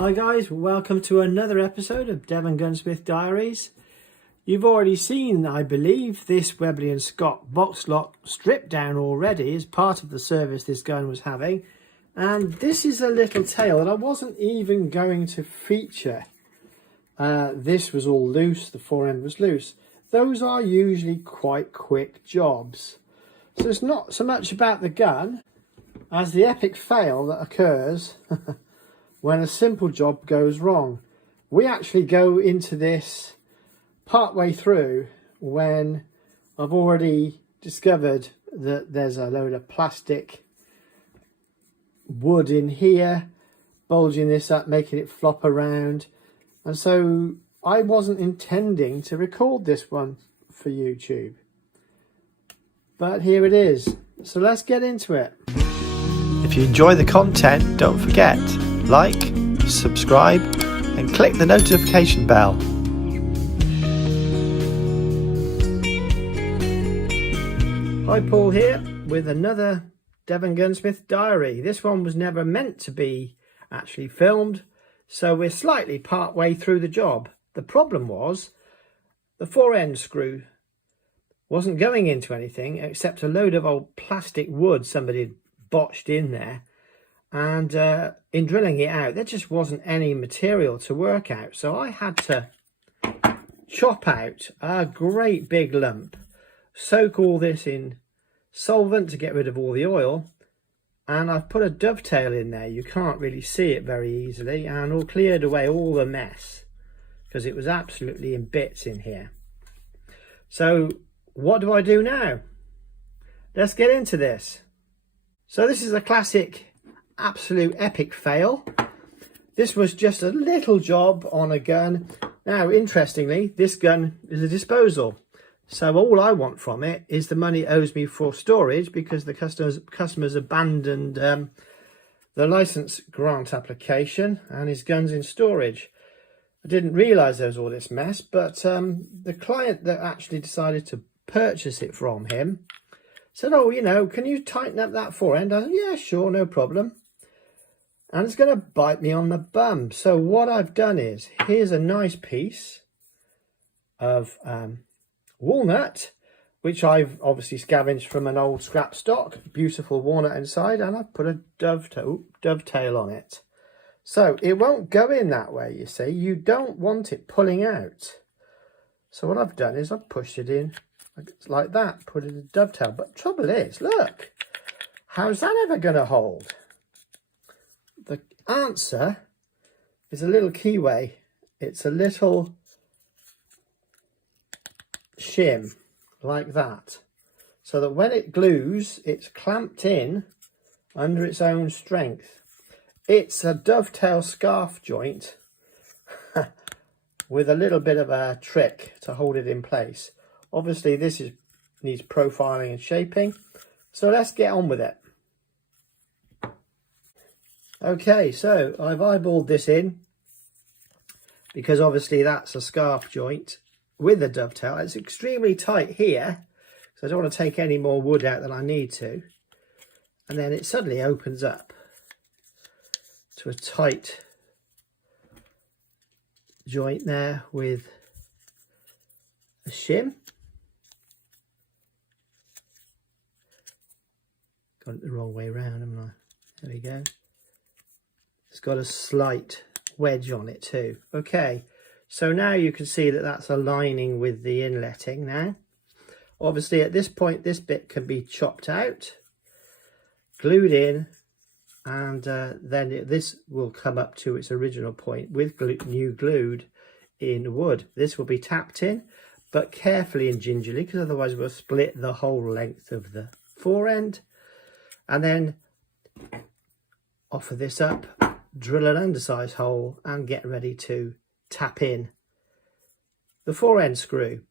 Hi guys, welcome to another episode of Devongunsmith Diaries. You've already seen, I believe, this Webley & Scott box lock stripped down already as part of the service this gun was having. And this is a little tale that I wasn't even going to feature. This was all loose, the forend was loose. Those are usually quite quick jobs. So it's not so much about the gun as the epic fail that occurs when a simple job goes wrong. We actually go into this part way through when I've already discovered that there's a load of plastic wood in here, bulging this up, making it flop around. And so I wasn't intending to record this one for YouTube. But here it is. So let's get into it. If you enjoy the content, don't forget, like, subscribe, and click the notification bell. Hi, Paul here with another Devongunsmith diary. This one was never meant to be actually filmed, so we're slightly part way through the job. The problem was the forend screw wasn't going into anything except a load of old plastic wood somebody had botched in there, and in drilling it out there just wasn't any material to work out, so I had to chop out a great big lump, soak all this in solvent to get rid of all the oil, and I've put a dovetail in there. You can't really see it very easily, and all cleared away all the mess because it was absolutely in bits in here. So what do I do now? Let's get into this. So this is a classic, absolute epic fail. This was just a little job on a gun. Now, interestingly, this gun is a disposal. So all I want from it is the money it owes me for storage, because the customers abandoned the license grant application and his gun's in storage. I didn't realise there was all this mess, but the client that actually decided to purchase it from him said, oh, you know, can you tighten up that forend? I said, yeah, sure, no problem. And it's going to bite me on the bum. So what I've done is, here's a nice piece of walnut, which I've obviously scavenged from an old scrap stock. Beautiful walnut inside, and I've put a dovetail on it. So it won't go in that way, you see. You don't want it pulling out. So what I've done is I've pushed it in like that, put in a dovetail. But trouble is, look, how's that ever going to hold? The answer is a little keyway. It's a little shim like that, so that when it glues, it's clamped in under its own strength. It's a dovetail scarf joint with a little bit of a trick to hold it in place. Obviously this needs profiling and shaping, so let's get on with it. Okay, so I've eyeballed this in because obviously that's a scarf joint with a dovetail. It's extremely tight here, so I don't want to take any more wood out than I need to. And then it suddenly opens up to a tight joint there with a shim. Got it the wrong way around, haven't I? There we go. It's got a slight wedge on it too. Okay, so now you can see that that's aligning with the inletting now. Obviously at this point this bit can be chopped out, glued in, and then this will come up to its original point with new glued in wood. This will be tapped in, but carefully and gingerly, because otherwise we'll split the whole length of the forend. And then offer this up, drill an undersize hole, and get ready to tap in the forend screw.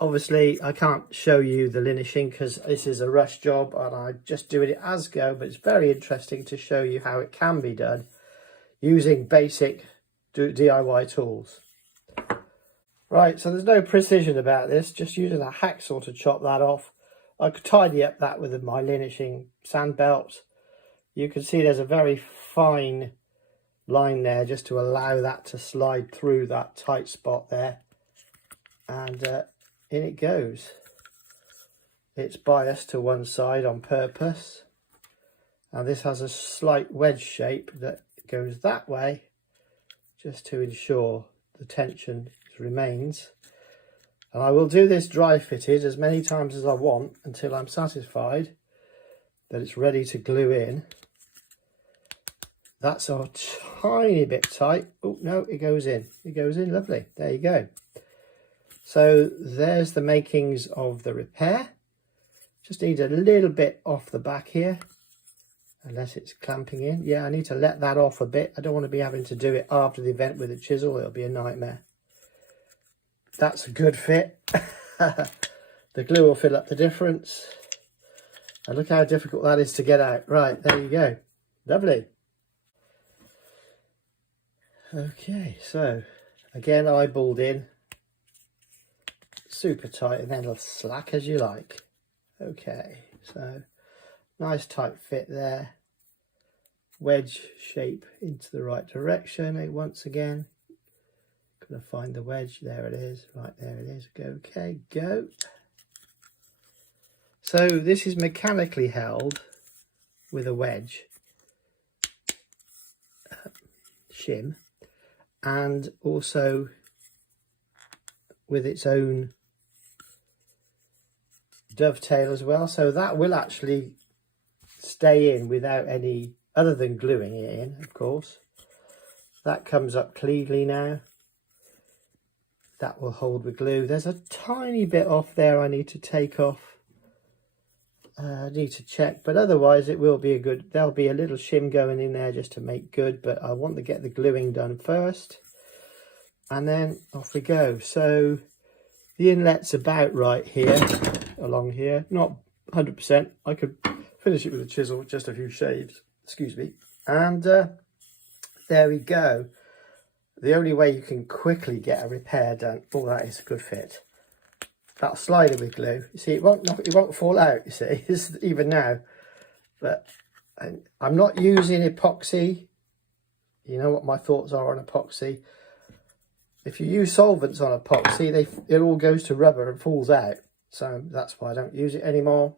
Obviously I can't show you the linishing because this is a rush job and I just do it as go, but it's very interesting to show you how it can be done using basic DIY tools. Right, so there's no precision about this, just using a hacksaw to chop that off. I could tidy up that with my linishing sand belt. You can see there's a very fine line there just to allow that to slide through that tight spot there, and in it goes. It's biased to one side on purpose, and this has a slight wedge shape that goes that way just to ensure the tension remains. And I will do this dry fitted as many times as I want until I'm satisfied that it's ready to glue in. That's a tiny bit tight. Oh no, it goes in. It goes in, lovely. There you go. So there's the makings of the repair. Just need a little bit off the back here, unless it's clamping in. Yeah, I need to let that off a bit. I don't want to be having to do it after the event with a chisel. It'll be a nightmare. That's a good fit. The glue will fill up the difference. And look how difficult that is to get out. Right, there you go. Lovely. Okay, so again, eyeballed in. Super tight, and then it'll slack as you like. Okay, so nice tight fit there. Wedge shape into the right direction once again. Gonna find the wedge. There it is. Right, there it is. Okay, go. So this is mechanically held with a wedge shim, and also with its own dovetail as well, so that will actually stay in without any other than gluing it in, of course. That comes up cleanly now. That will hold with glue. There's a tiny bit off there I need to take off. I need to check, but otherwise it will be a good, there'll be a little shim going in there just to make good, but I want to get the gluing done first, and then off we go. So the inlet's about right here, along here, not 100%. I could finish it with a chisel with just a few shaves, excuse me, and there we go. The only way you can quickly get a repair done, oh, that is a good fit. That'll slide it with glue. You see, it won't fall out, you see, even now. But I'm not using epoxy. You know what my thoughts are on epoxy. If you use solvents on epoxy, it all goes to rubber and falls out. So that's why I don't use it anymore.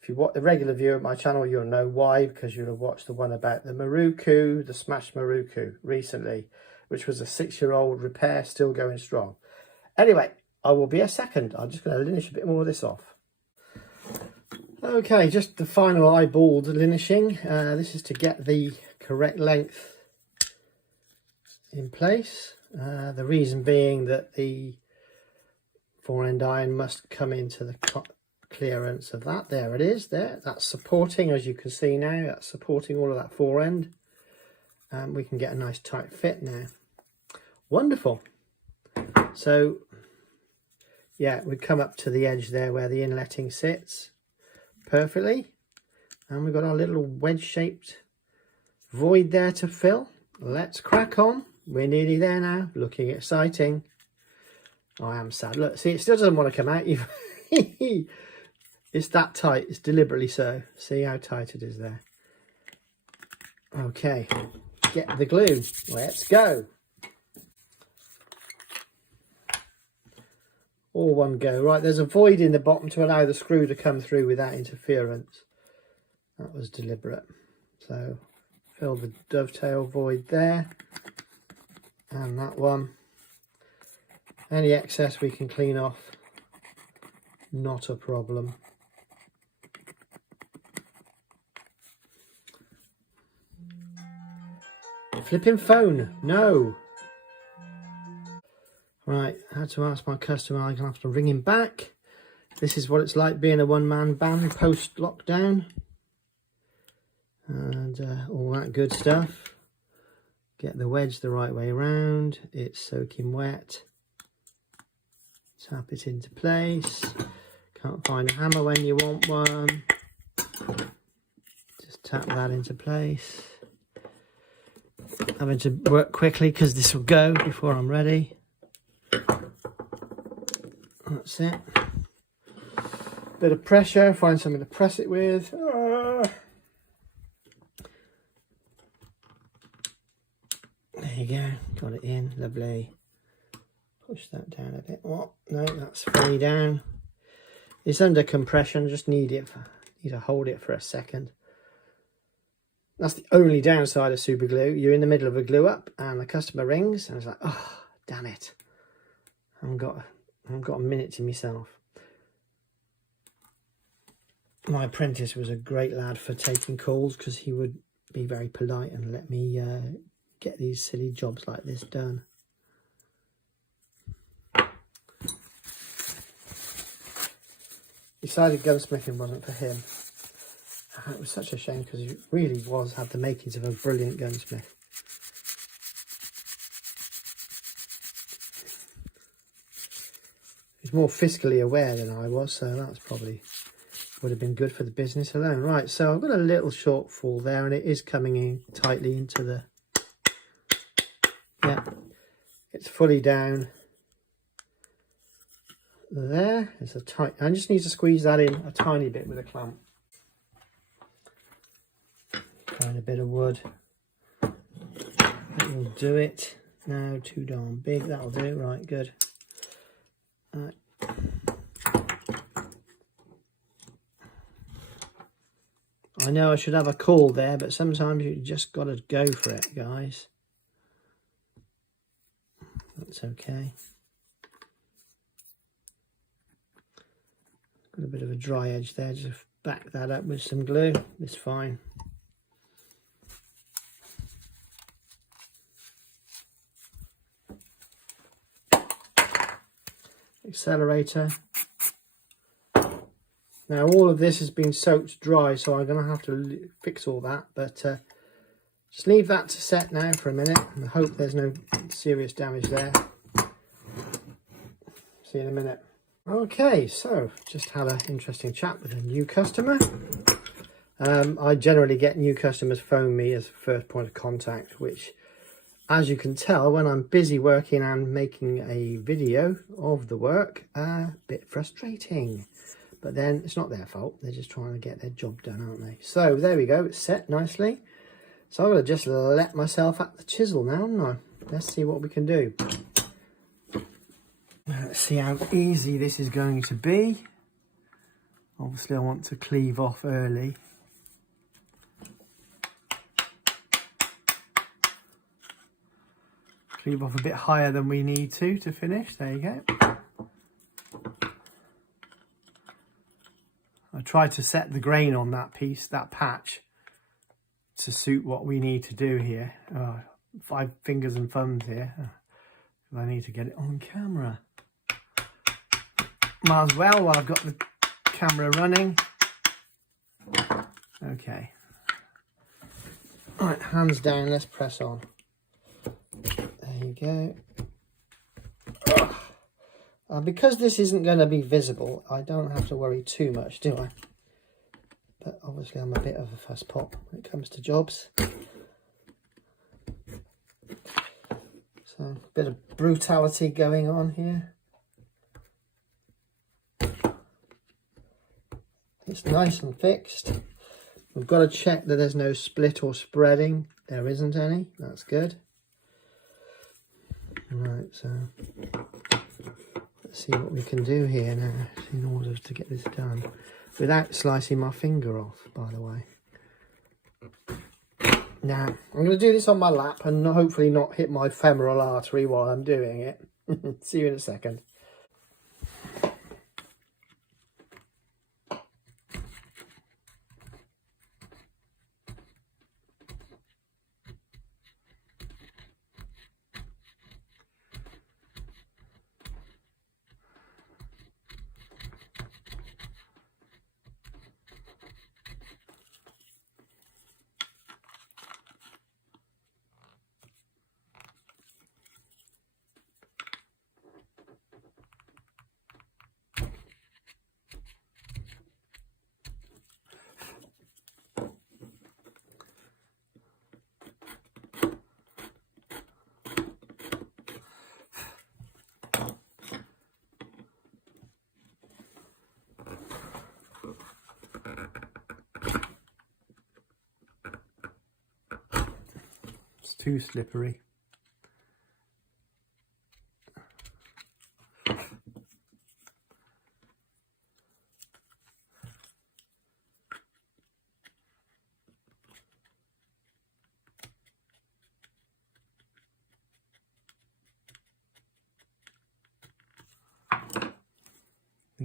If you watch a regular viewer of my channel, you'll know why, because you'll have watched the one about the miroku, the smashed miroku recently, which was a 6-year-old repair, still going strong. Anyway, I will be a second. I'm just going to linish a bit more of this off. Okay, just the final eyeballed linishing. This is to get the correct length in place. The reason being that the fore-end iron must come into the clearance of that. There it is, there. That's supporting, as you can see now, that's supporting all of that fore-end. We can get a nice tight fit now. Wonderful. So yeah, we come up to the edge there where the inletting sits perfectly, and we've got our little wedge shaped void there to fill. Let's crack on. We're nearly there now. Looking exciting. I am sad. Look, see, it still doesn't want to come out. It's that tight. It's deliberately so. See how tight it is there. Okay, get the glue. Let's go. All one go. Right, there's a void in the bottom to allow the screw to come through without interference. That was deliberate. So fill the dovetail void there, and that one. Any excess we can clean off, not a problem. Flipping phone, no. Right, I had to ask my customer, I'm going to have to ring him back. This is what it's like being a one-man band post-lockdown. And all that good stuff. Get the wedge the right way around. It's soaking wet. Tap it into place. Can't find a hammer when you want one. Just tap that into place. Having to work quickly because this will go before I'm ready. That's it. Bit of pressure, find something to press it with. There you go, got it in, lovely. Push that down a bit. Oh, no, that's fully down. It's under compression, just need to hold it for a second. That's the only downside of super glue. You're in the middle of a glue up and the customer rings and it's like, oh, damn it. I haven't got a minute to myself. My apprentice was a great lad for taking calls because he would be very polite and let me get these silly jobs like this done. Decided gunsmithing wasn't for him. It was such a shame because he really had the makings of a brilliant gunsmith. He's more fiscally aware than I was, so that's probably would have been good for the business alone. Right, so I've got a little shortfall there and it is coming in tightly into the... Yeah, it's fully down. There, it's a tight... I just need to squeeze that in a tiny bit with a clamp. Find a bit of wood. That will do it. No, too darn big. That'll do. Right, good. Right. I know I should have a call there, but sometimes you just got to go for it, guys. That's okay. Got a bit of a dry edge there. Just back that up with some glue. It's fine. Accelerator. Now all of this has been soaked dry, so I'm going to have to fix all that, but just leave that to set now for a minute and I hope there's no serious damage there. See you in a minute. Okay, so just had an interesting chat with a new customer. I generally get new customers phone me as first point of contact, which, as you can tell, when I'm busy working and making a video of the work, a bit frustrating. But then it's not their fault. They're just trying to get their job done, aren't they? So there we go. It's set nicely. So I'm going to just let myself at the chisel now, haven't I? Let's see what we can do. Let's see how easy this is going to be. Obviously, I want to cleave off early. Cleave off a bit higher than we need to finish. There you go. I tried to set the grain on that piece, that patch, to suit what we need to do here. 5 fingers and thumbs here. I need to get it on camera. Might as well while I've got the camera running. Okay. Right, hands down, let's press on. There you go. Because this isn't going to be visible, I don't have to worry too much, do I? But obviously I'm a bit of a fuss pot when it comes to jobs. So a bit of brutality going on here. It's nice and fixed. We've got to check that there's no split or spreading. There isn't any. That's good. Right, so let's see what we can do here now in order to get this done without slicing my finger off, by the way. Now, I'm going to do this on my lap and hopefully not hit my femoral artery while I'm doing it. See you in a second. Too slippery.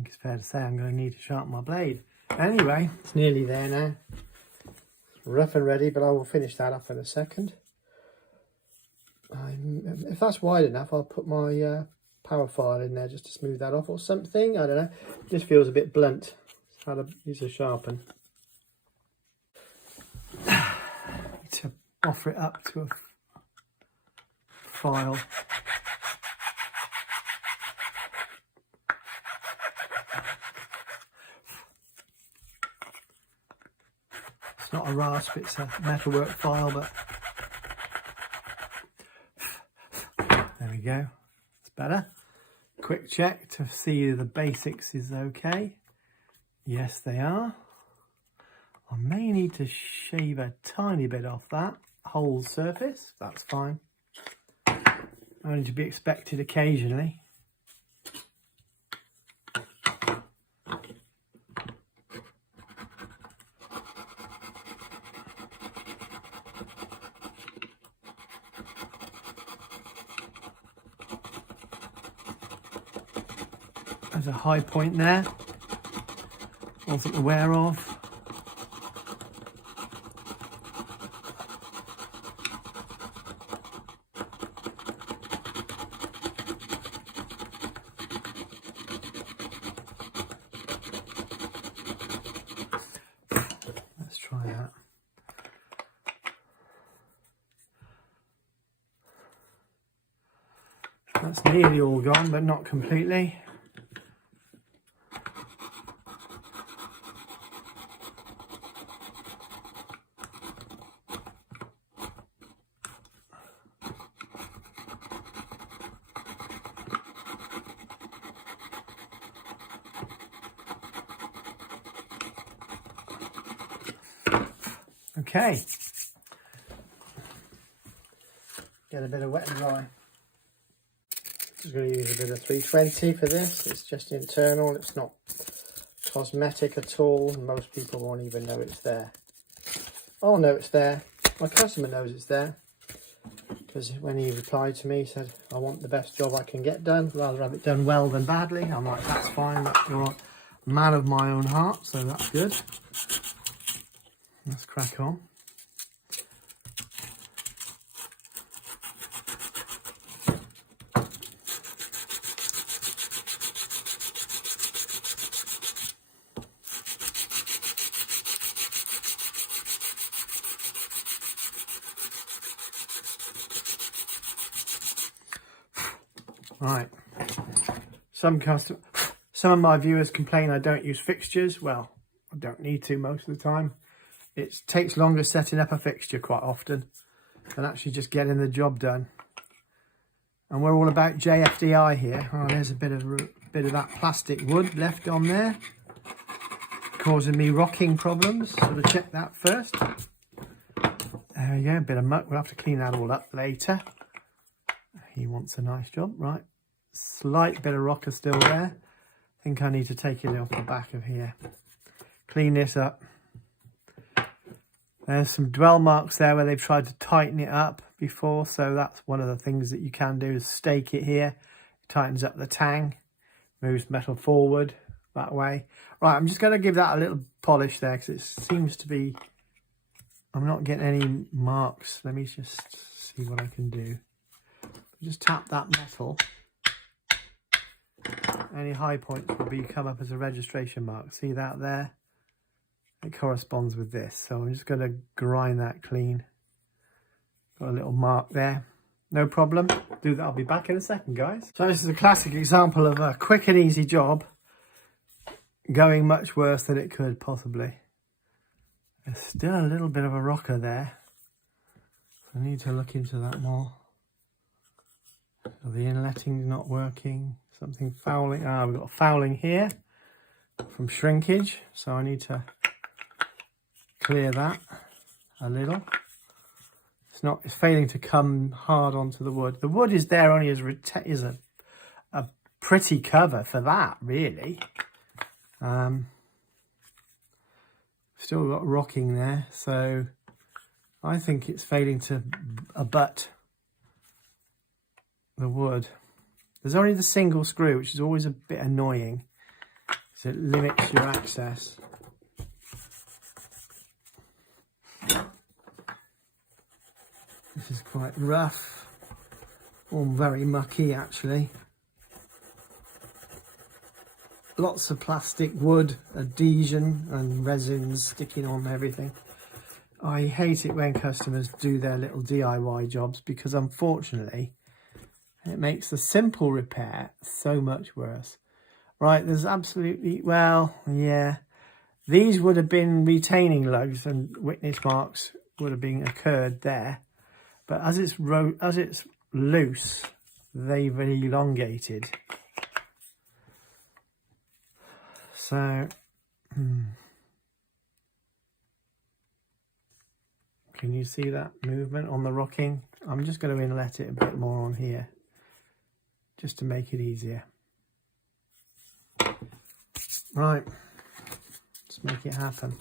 think it's fair to say I'm going to need to sharpen my blade. Anyway, it's nearly there now. It's rough and ready, but I will finish that up in a second. If that's wide enough, I'll put my power file in there just to smooth that off or something. I don't know. This feels a bit blunt. How to use a sharpen. Need to offer it up to a file. It's not a rasp, it's a metalwork file, but there we go. It's better. Quick check to see the basics is okay. Yes, they are. I may need to shave a tiny bit off that whole surface. That's fine. Only to be expected occasionally. There's a high point there. Wasn't aware of. Let's try that. That's nearly all gone, but not completely. Okay, get a bit of wet and dry. Just going to use a bit of 320 for this. It's just internal, it's not cosmetic at all. Most people won't even know it's there. I'll know it's there. My customer knows it's there, because when he replied to me, he said, I want the best job I can get done, rather have it done well than badly. I'm like, that's fine, you're a man of my own heart, so that's good. Let's crack on. Right. Some of my viewers complain I don't use fixtures. Well, I don't need to most of the time. It takes longer setting up a fixture quite often than actually just getting the job done. And we're all about JFDI here. Oh, there's a bit of that plastic wood left on there, causing me rocking problems. So we'll check that first. There we go, a bit of muck. We'll have to clean that all up later. He wants a nice job, right? Slight bit of rocker still there. I think I need to take it off the back of here. Clean this up. There's some dwell marks there where they've tried to tighten it up before, so that's one of the things that you can do is stake it here. It tightens up the tang, moves metal forward that way. Right, I'm just going to give that a little polish there because it seems to be, I'm not getting any marks. Let me just see what I can do. Just tap that metal. Any high points will come up as a registration mark. See that there? It corresponds with this, so I'm just going to grind that clean. Got a little mark there, no problem. Do that, I'll be back in a second, guys. So this is a classic example of a quick and easy job going much worse than it could possibly. There's still a little bit of a rocker there, I need to look into that more. So the inletting's not working, something fouling. We've got fouling here from shrinkage, so I need to clear that a little. It's failing to come hard onto the wood. The wood is there only as a pretty cover for that, really. Still got rocking there, so I think it's failing to abut the wood. There's only the single screw, which is always a bit annoying. because it limits your access. This is quite rough, or very mucky actually. Lots of plastic, wood, adhesion and resins sticking on everything. I hate it when customers do their little DIY jobs because unfortunately it makes the simple repair so much worse. Right, there's absolutely, well, yeah, these would have been retaining lugs and witness marks would have been occurred there. But as it's loose, they've elongated. So, can you see that movement on the rocking? I'm just going to inlet it a bit more on here, just to make it easier. Right, let's make it happen.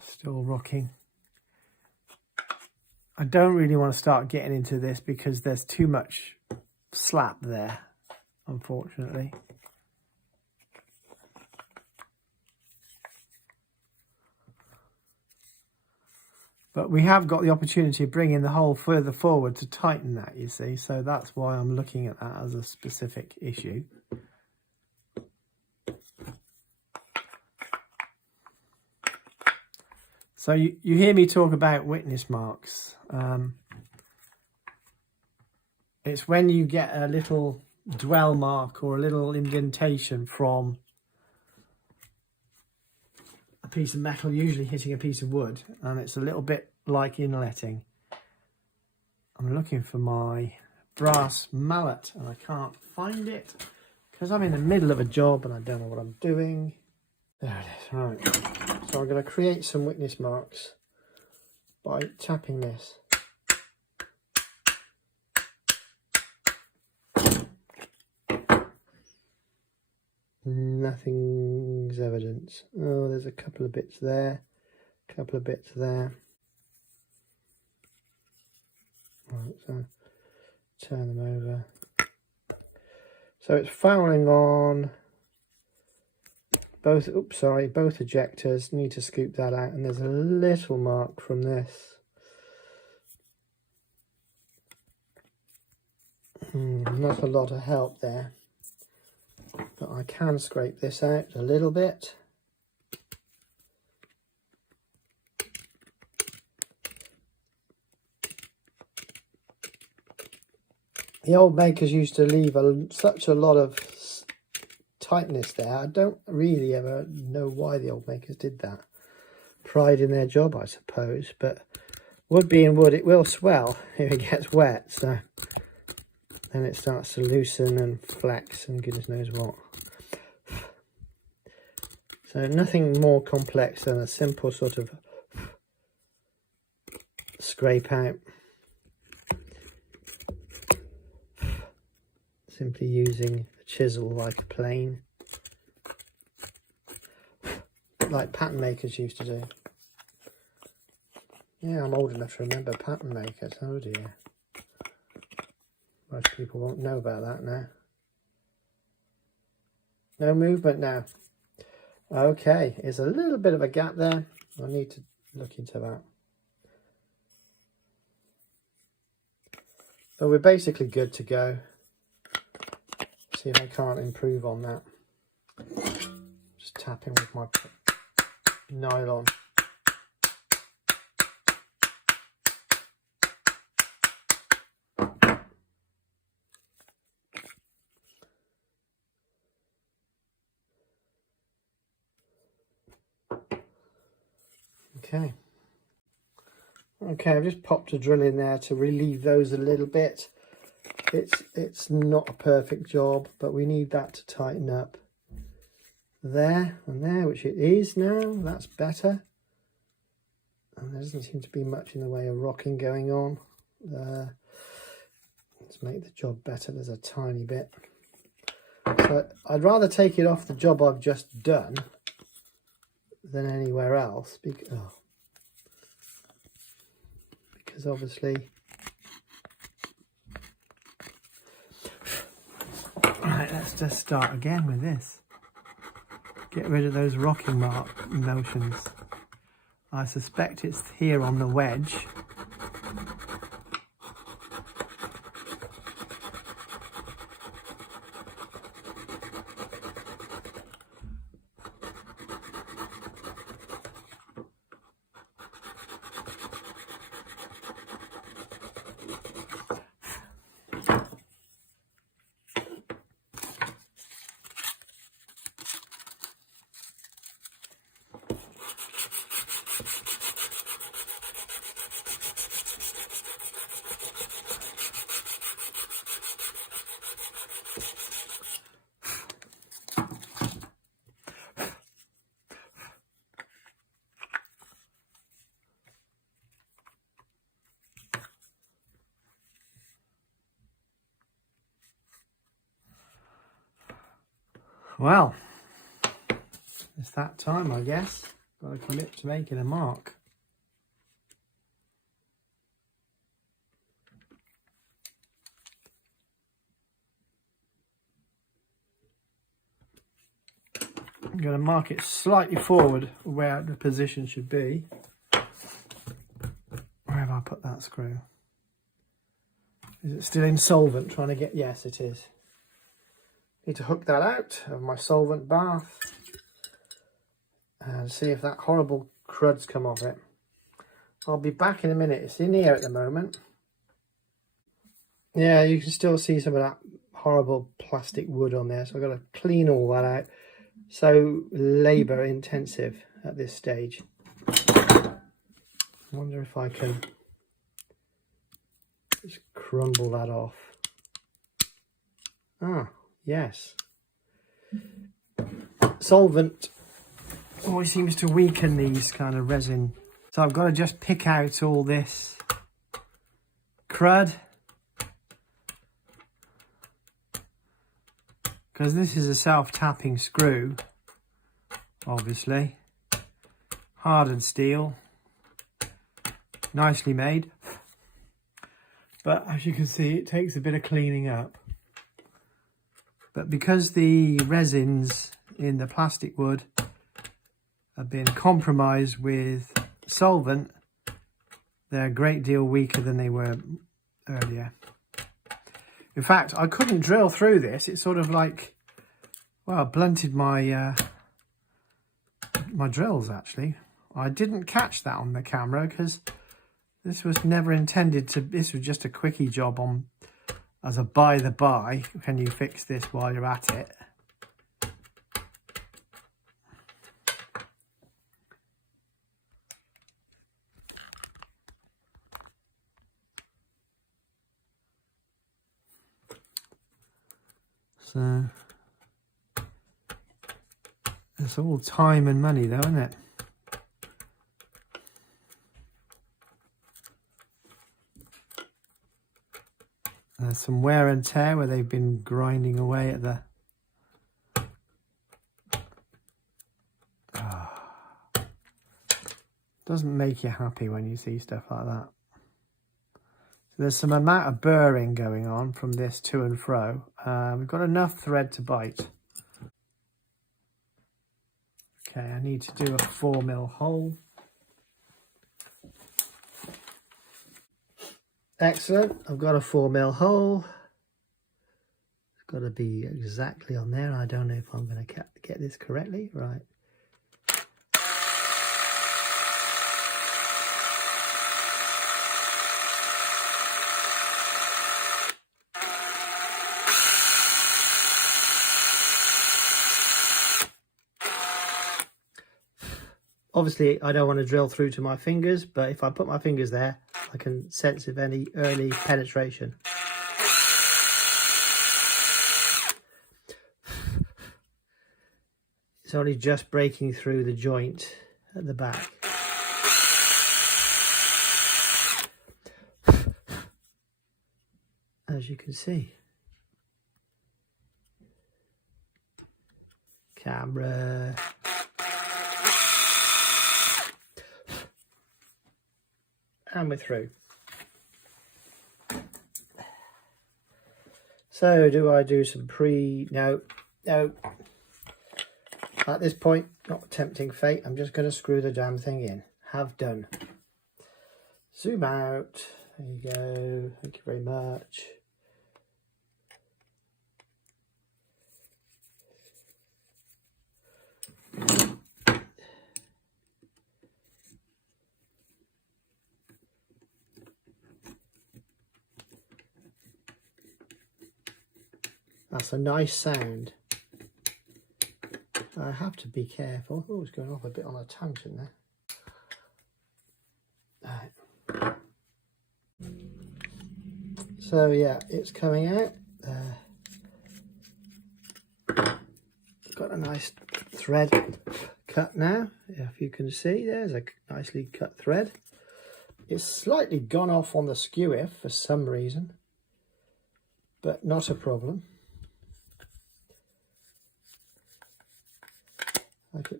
Still rocking. I don't really want to start getting into this because there's too much slap there, unfortunately. But we have got the opportunity of bringing the hole further forward to tighten that, you see. So that's why I'm looking at that as a specific issue. So you hear me talk about witness marks. It's when you get a little dwell mark or a little indentation from a piece of metal, usually hitting a piece of wood, and it's a little bit like inletting. I'm looking for my brass mallet and I can't find it because I'm in the middle of a job and I don't know what I'm doing. There it is, right. So I'm going to create some witness marks by tapping this. Nothing's evidence. Oh, there's a couple of bits there, a couple of bits there. Right, so turn them over. So it's fouling on both, oops, sorry, both ejectors. Need to scoop that out, and there's a little mark from this. Not a lot of help there, but I can scrape this out a little bit. The old makers used to leave such a lot of tightness there. I don't really ever know why the old makers did that. Pride in their job, I suppose. But wood being wood, it will swell if it gets wet. So then it starts to loosen and flex and goodness knows what. So nothing more complex than a simple sort of scrape out. Simply using a chisel like a plane, like pattern makers used to do. Yeah, I'm old enough to remember pattern makers. Oh dear. Most people won't know about that now. No movement now. Okay, there's a little bit of a gap there. I need to look into that. But we're basically good to go. See if I can't improve on that. Just tapping with my nylon. Okay. Okay, I've just popped a drill in there to relieve those a little bit. It's not a perfect job, but we need that to tighten up there and there, which it is now. That's better. And there doesn't seem to be much in the way of rocking going on. Let's make the job better. There's a tiny bit. So I'd rather take it off the job I've just done than anywhere else. Because obviously... Right, let's just start again with this. Get rid of those rocking motions. I suspect it's here on the wedge. Well, it's that time, I guess. Got to commit to making a mark. I'm going to mark it slightly forward where the position should be. Where have I put that screw? Is it still in solvent trying to get... Yes, it is. Need to hook that out of my solvent bath and see if that horrible crud's come off it. I'll be back in a minute. It's in here at the moment. Yeah, you can still see some of that horrible plastic wood on there, so I've got to clean all that out. So labour intensive at this stage. I wonder if I can just crumble that off. Ah. Yes, solvent always seems to weaken these kind of resin. So I've got to just pick out all this crud. Because this is a self-tapping screw, obviously. Hardened steel. Nicely made. But as you can see, it takes a bit of cleaning up. But because the resins in the plastic wood have been compromised with solvent, they're a great deal weaker than they were earlier. In fact, I couldn't drill through this. It sort of like, well, blunted my my drills actually. I didn't catch that on the camera because this was never intended to, this was just a quickie job on as a by the by. Can you fix this while you're at it? So it's all time and money though, isn't it? There's some wear and tear where they've been grinding away at the... Doesn't make you happy when you see stuff like that. So there's some amount of burring going on from this to and fro. We've got enough thread to bite. Okay, I need to do a 4mm hole. Excellent, I've got a 4mm hole. It's got to be exactly on there. I don't know if I'm going to get this correctly. Right. Obviously, I don't want to drill through to my fingers, but if I put my fingers there, I can sense if any early penetration. It's only just breaking through the joint at the back. As you can see. Camera. And we're through. So do I do some no. At this point, not tempting fate, I'm just going to screw the damn thing in. Have done. Zoom out. There you go. Thank you very much. That's a nice sound. I have to be careful. Oh, it's going off a bit on a tangent there. Right. So yeah, it's coming out. Got a nice thread cut now. If you can see, there's a nicely cut thread. It's slightly gone off on the skewer for some reason, but not a problem.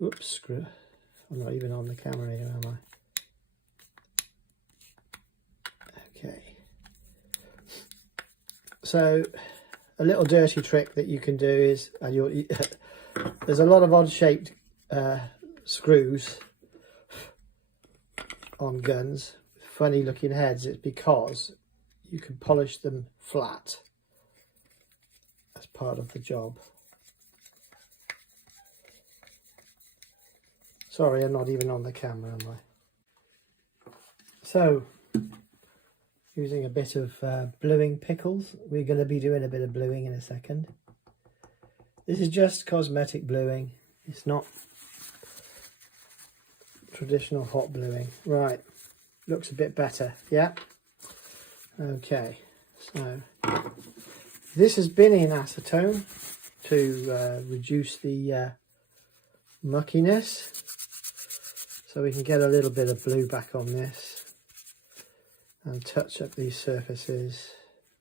Oops, screw. I'm not even on the camera here, am I? Okay. So, a little dirty trick that you can do is, there's a lot of odd-shaped screws on guns, funny-looking heads. It's because you can polish them flat as part of the job. Sorry, I'm not even on the camera, am I? So, using a bit of bluing pickles. We're going to be doing a bit of bluing in a second. This is just cosmetic bluing. It's not traditional hot bluing. Right, looks a bit better, yeah? Okay, so this has been in acetone to reduce the muckiness. So we can get a little bit of blue back on this and touch up these surfaces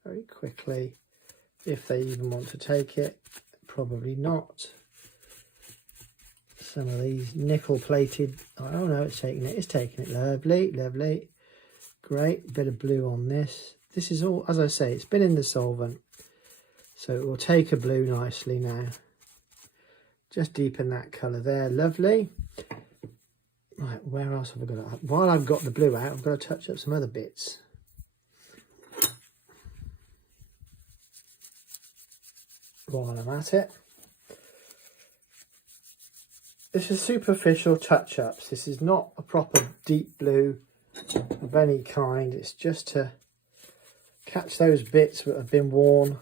very quickly, if they even want to take it. Probably not. Some of these nickel plated, oh no, it's taking it, lovely, lovely, great. Bit of blue on this. This is all, as I say, it's been in the solvent, so it will take a blue nicely now. Just deepen that colour there, lovely. Right, where else have I got it? While I've got the blue out, I've got to touch up some other bits. While I'm at it. This is superficial touch-ups. This is not a proper deep blue of any kind. It's just to catch those bits that have been worn,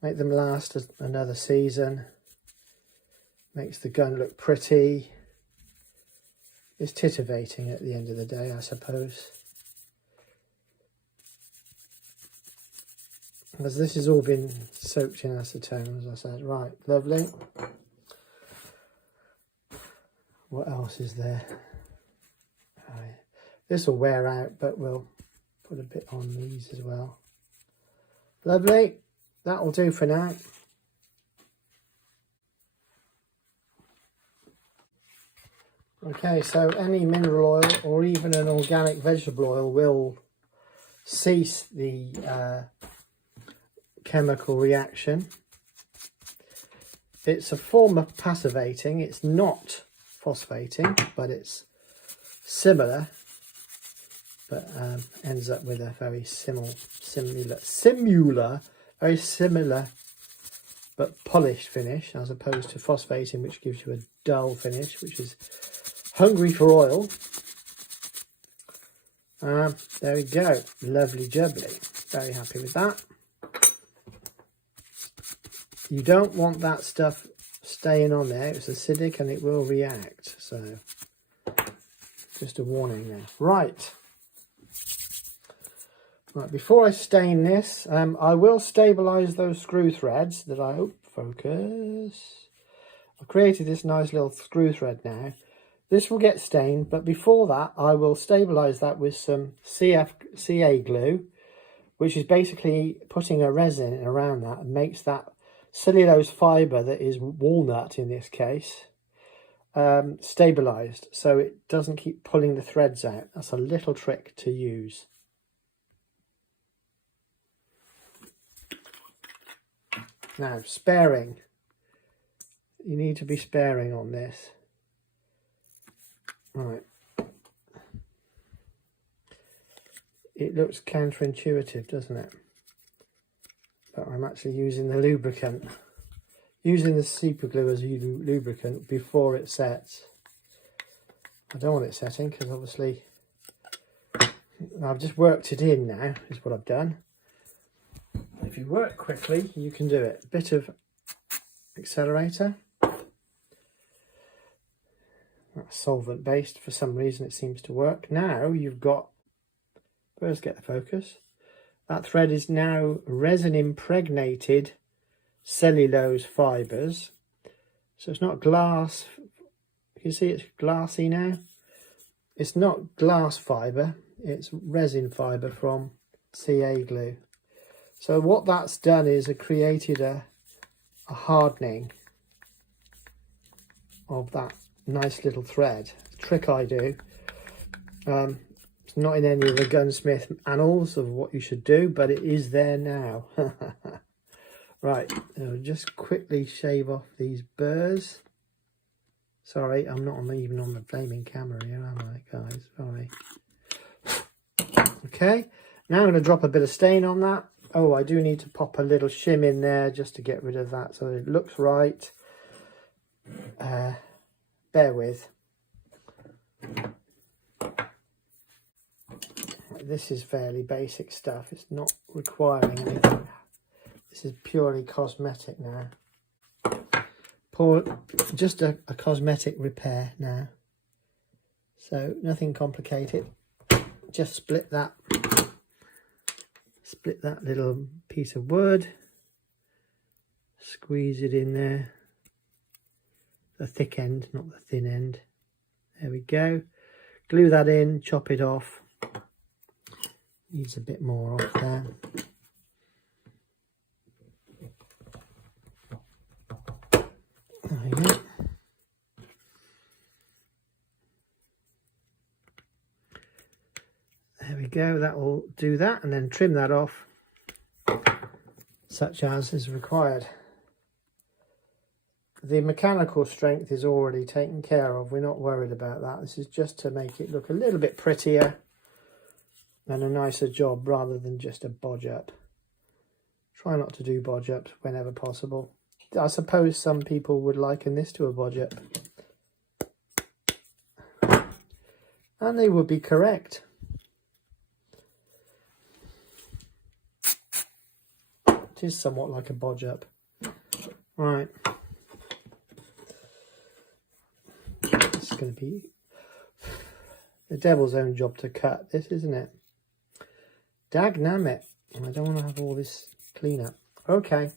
make them last another season. Makes the gun look pretty. It's titivating at the end of the day, I suppose. As this has all been soaked in acetone, as I said. Right, lovely. What else is there? Right. This will wear out, but we'll put a bit on these as well. Lovely. That'll do for now. Okay, so any mineral oil or even an organic vegetable oil will cease the chemical reaction. It's a form of passivating. It's not phosphating, but it's similar, but ends up with a very similar, very similar but polished finish, as opposed to phosphating, which gives you a dull finish, which is hungry for oil. There we go, lovely jubbly. Very happy with that. You don't want that stuff staying on there. It's acidic and it will react. So just a warning there. Right, before I stain this, I will stabilize those screw threads that I hope focus. I've created this nice little screw thread now. This will get stained, but before that I will stabilise that with some CA glue, which is basically putting a resin around that and makes that cellulose fibre, that is walnut in this case, stabilised, so it doesn't keep pulling the threads out. That's a little trick to use. Now, sparing. You need to be sparing on this. Right. It looks counterintuitive, doesn't it? But I'm actually using the lubricant. Using the super glue as lubricant before it sets. I don't want it setting because obviously I've just worked it in now, is what I've done. If you work quickly, you can do it. A bit of accelerator. That's solvent based. For some reason it seems to work. Now you've got, first get the focus. That thread is now resin impregnated cellulose fibres. So it's not glass. You can see it's glassy now. It's not glass fibre, it's resin fibre from CA glue. So what that's done is it created a hardening of that nice little thread. Trick I do. It's not in any of the gunsmith annals of what you should do, but it is there now. Right, I'll just quickly shave off these burrs. Sorry, I'm not even on the flaming camera here, am I, guys? Sorry. Okay, now I'm going to drop a bit of stain on that. Oh, I do need to pop a little shim in there just to get rid of that so it looks right. Bear with. This is fairly basic stuff. It's not requiring anything. This is purely cosmetic now. Just a cosmetic repair now. So nothing complicated. Just split that little piece of wood. Squeeze it in there. The thick end, not the thin end. There we go. Glue that in, chop it off. Needs a bit more off there. There we go. There we go, that will do that, and then trim that off such as is required. The mechanical strength is already taken care of. We're not worried about that. This is just to make it look a little bit prettier and a nicer job rather than just a bodge up. Try not to do bodge ups whenever possible. I suppose some people would liken this to a bodge up. And they would be correct. It is somewhat like a bodge up. Right. It's going to be the devil's own job to cut this, isn't it? Dagnammit. And I don't want to have all this cleanup. Okay.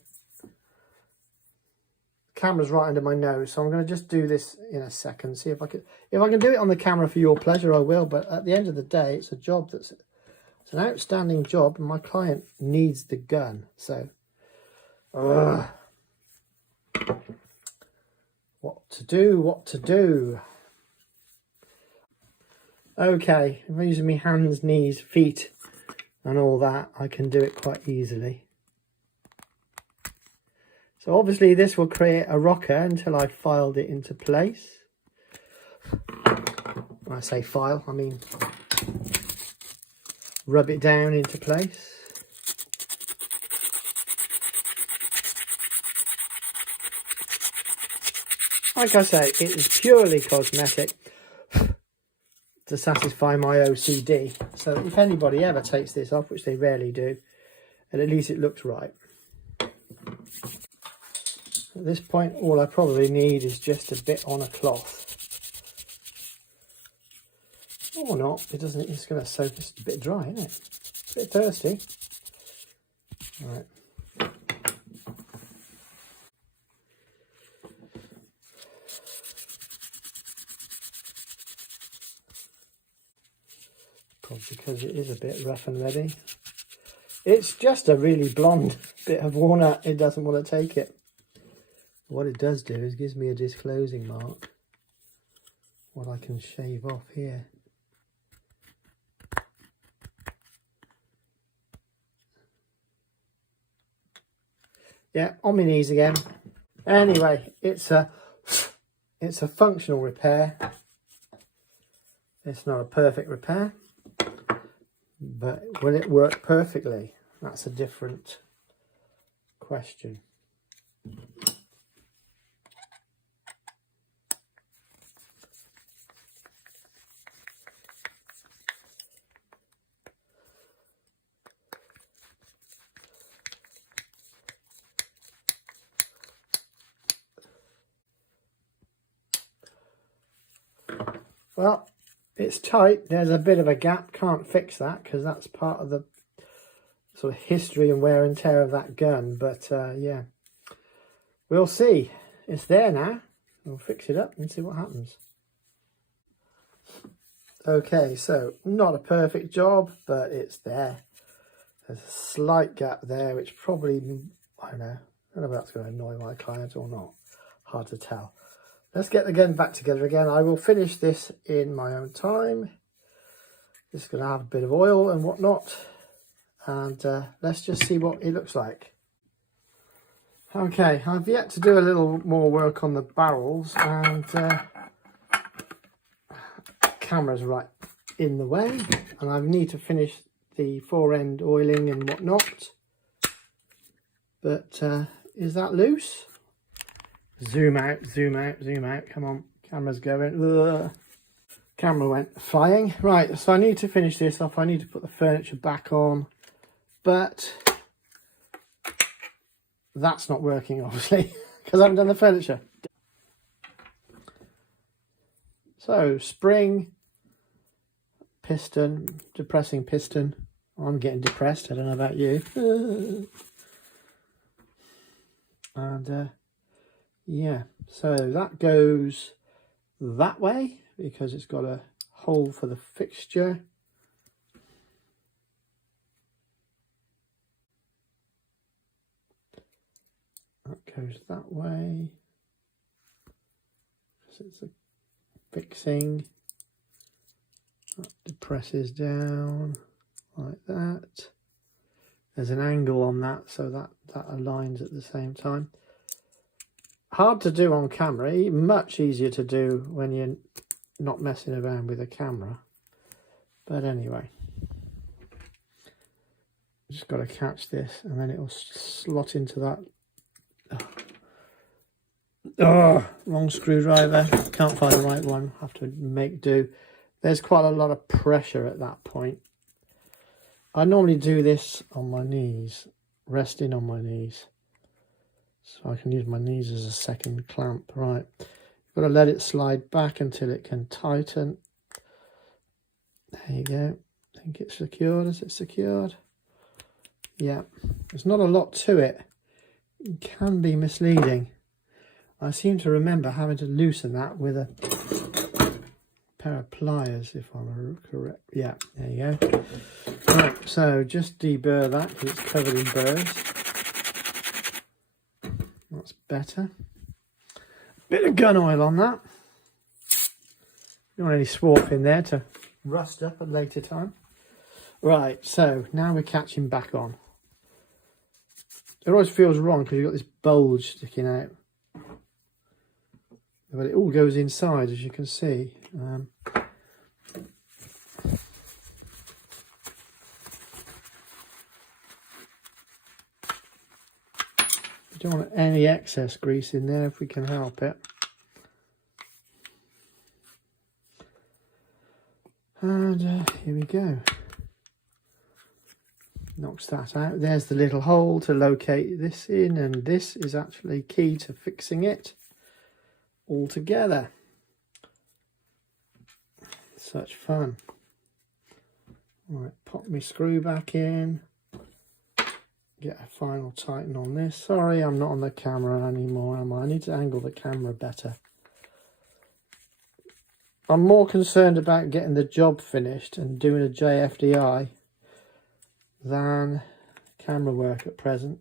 Camera's right under my nose, so I'm going to just do this in a second. See if I can do it on the camera for your pleasure, I will. But at the end of the day, it's a job it's an outstanding job, and my client needs the gun. So, what to do? Okay, if I'm using my hands, knees, feet, and all that, I can do it quite easily. So obviously this will create a rocker until I've filed it into place. When I say file, I mean rub it down into place. Like I say, it is purely cosmetic to satisfy my OCD. So if anybody ever takes this off, which they rarely do, and at least it looks right. At this point, all I probably need is just a bit on a cloth. Or not, it doesn't, it's going to soak, it's a bit dry, isn't it? A bit thirsty. All right. Probably because it is a bit rough and ready. It's just a really blonde bit of walnut. It doesn't want to take it. What it does do is gives me a disclosing mark. What I can shave off here. Yeah, on my knees again. Anyway, it's a functional repair. It's not a perfect repair, but will it work perfectly? That's a different question. Well, it's tight. There's a bit of a gap. Can't fix that because that's part of the sort of history and wear and tear of that gun. But yeah, we'll see. It's there now. We'll fix it up and see what happens. Okay, so not a perfect job, but it's there. There's a slight gap there, which probably, I don't know if that's going to annoy my client or not. Hard to tell. Let's get the gun back together again. I will finish this in my own time. This is going to have a bit of oil and whatnot. And let's just see what it looks like. Okay, I've yet to do a little more work on the barrels, and camera's right in the way. And I need to finish the fore-end oiling and whatnot. But is that loose? Zoom out, zoom out, zoom out. Come on, camera's going. Ugh. Camera went flying. Right, so I need to finish this off. I need to put the furniture back on. But that's not working, obviously, because I haven't done the furniture. So, spring, piston, depressing piston. I'm getting depressed. I don't know about you. And yeah, so that goes that way because it's got a hole for the fixture. That goes that way because it's a fixing. That depresses down like that. There's an angle on that, so that aligns at the same time. Hard to do on camera, much easier to do when you're not messing around with a camera. But anyway, just got to catch this and then it'll slot into that. Oh, wrong screwdriver. Can't find the right one. Have to make do. There's quite a lot of pressure at that point. I normally do this on my knees, resting on my knees. So I can use my knees as a second clamp. Right, got to let it slide back until it can tighten. There you go. I think it's secured. Is it secured? Yeah. There's not a lot to it. It can be misleading. I seem to remember having to loosen that with a pair of pliers, if I'm correct. Yeah, there you go. Right, so just deburr that because it's covered in burrs. That's better. Bit of gun oil on that. Don't want any swarf in there to rust up at a later time. Right, so now we're catching back on. It always feels wrong because you've got this bulge sticking out. But it all goes inside, as you can see. You don't want any excess grease in there if we can help it. And here we go. Knocks that out. There's the little hole to locate this in, and this is actually key to fixing it all together. Such fun. Right, pop my screw back in. Get a final tighten on this. Sorry, I'm not on the camera anymore, am I? I need to angle the camera better. I'm more concerned about getting the job finished and doing a JFDI than camera work at present.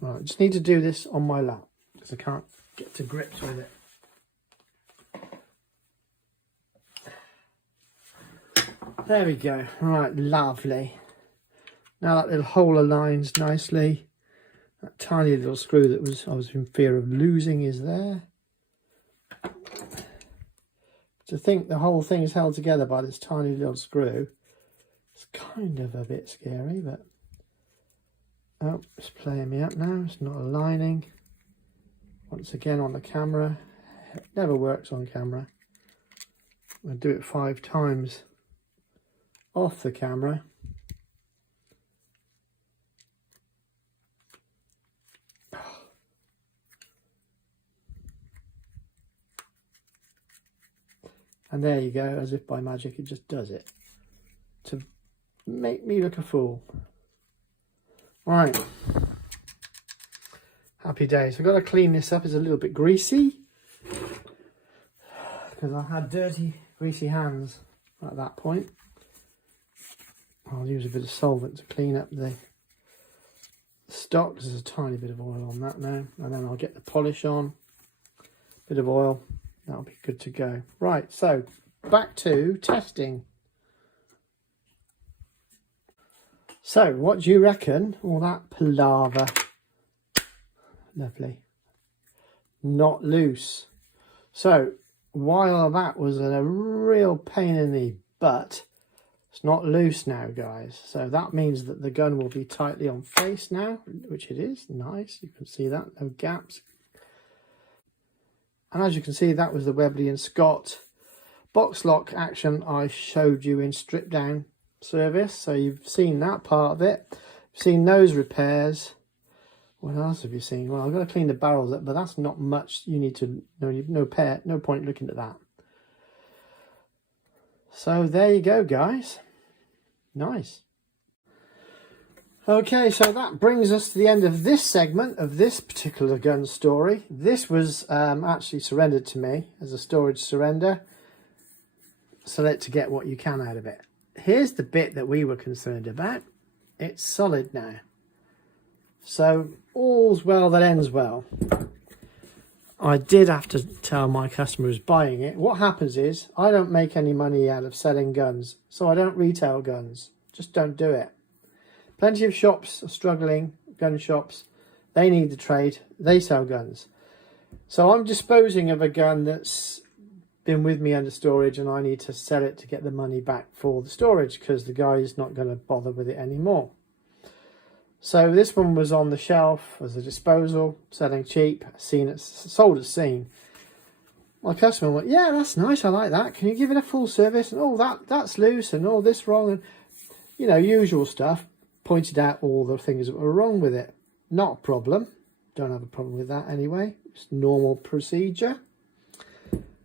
Right, I just need to do this on my lap because I can't get to grips with it. There we go. Right, lovely. Now that little hole aligns nicely. That tiny little screw that I was in fear of losing is there. To think the whole thing is held together by this tiny little screw, it's kind of a bit scary, but oh, it's playing me up now. It's not aligning. Once again on the camera, it never works on camera. I do it 5 times off the camera. And there you go, as if by magic, it just does it to make me look a fool. Right, happy days. I've got to clean this up. It's a little bit greasy because I had dirty, greasy hands at that point. I'll use a bit of solvent to clean up the stock. There's a tiny bit of oil on that now, and then I'll get the polish on. Bit of oil. That'll be good to go. Right, so back to testing. So, what do you reckon? All that palaver. Lovely. Not loose. So, while that was a real pain in the butt, it's not loose now, guys. So that means that the gun will be tightly on face now, which it is. Nice. You can see that. No gaps. And as you can see, that was the Webley & Scott box lock action I showed you in strip down service. So you've seen that part of it. You've seen those repairs. What else have you seen? Well, I've got to clean the barrels up, but that's not much. You need to know. No point looking at that. So there you go, guys. Nice. Okay, so that brings us to the end of this segment of this particular gun story. This was actually surrendered to me as a storage surrender. Select to get what you can out of it. Here's the bit that we were concerned about. It's solid now. So all's well that ends well. I did have to tell my customer who's buying it. What happens is I don't make any money out of selling guns, so I don't retail guns. Just don't do it. Plenty of shops are struggling, gun shops. They need the trade. They sell guns. So I'm disposing of a gun that's been with me under storage, and I need to sell it to get the money back for the storage because the guy is not going to bother with it anymore. So this one was on the shelf as a disposal, selling cheap, sold at scene. My customer went, yeah, that's nice, I like that. Can you give it a full service? And oh, that's loose, and all this wrong, and you know, usual stuff. Pointed out all the things that were wrong with it. Not a problem. Don't have a problem with that anyway. It's normal procedure.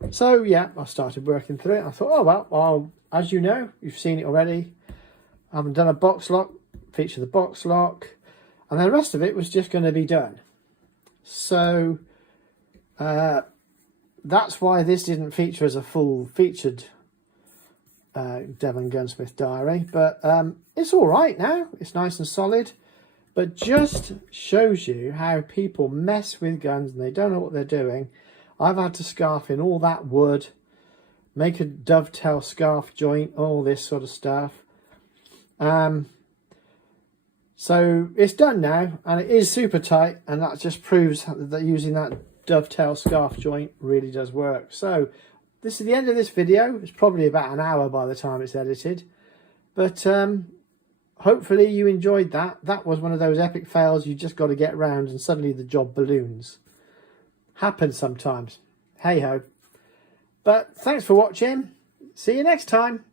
So yeah, I started working through it. I thought, oh well, as you know, you've seen it already. I haven't done a box lock, feature the box lock, and the rest of it was just going to be done. So that's why this didn't feature as a full featured Devongunsmith diary, but it's all right now. It's nice and solid, but just shows you how people mess with guns and they don't know what they're doing. I've had to scarf in all that wood, make a dovetail scarf joint, all this sort of stuff. So it's done now, and it is super tight, and that just proves that using that dovetail scarf joint really does work. So this is the end of this video. It's probably about an hour by the time it's edited, but hopefully you enjoyed that. That was one of those epic fails you just got to get round, and suddenly the job balloons. Happens sometimes. Hey ho. But thanks for watching. See you next time.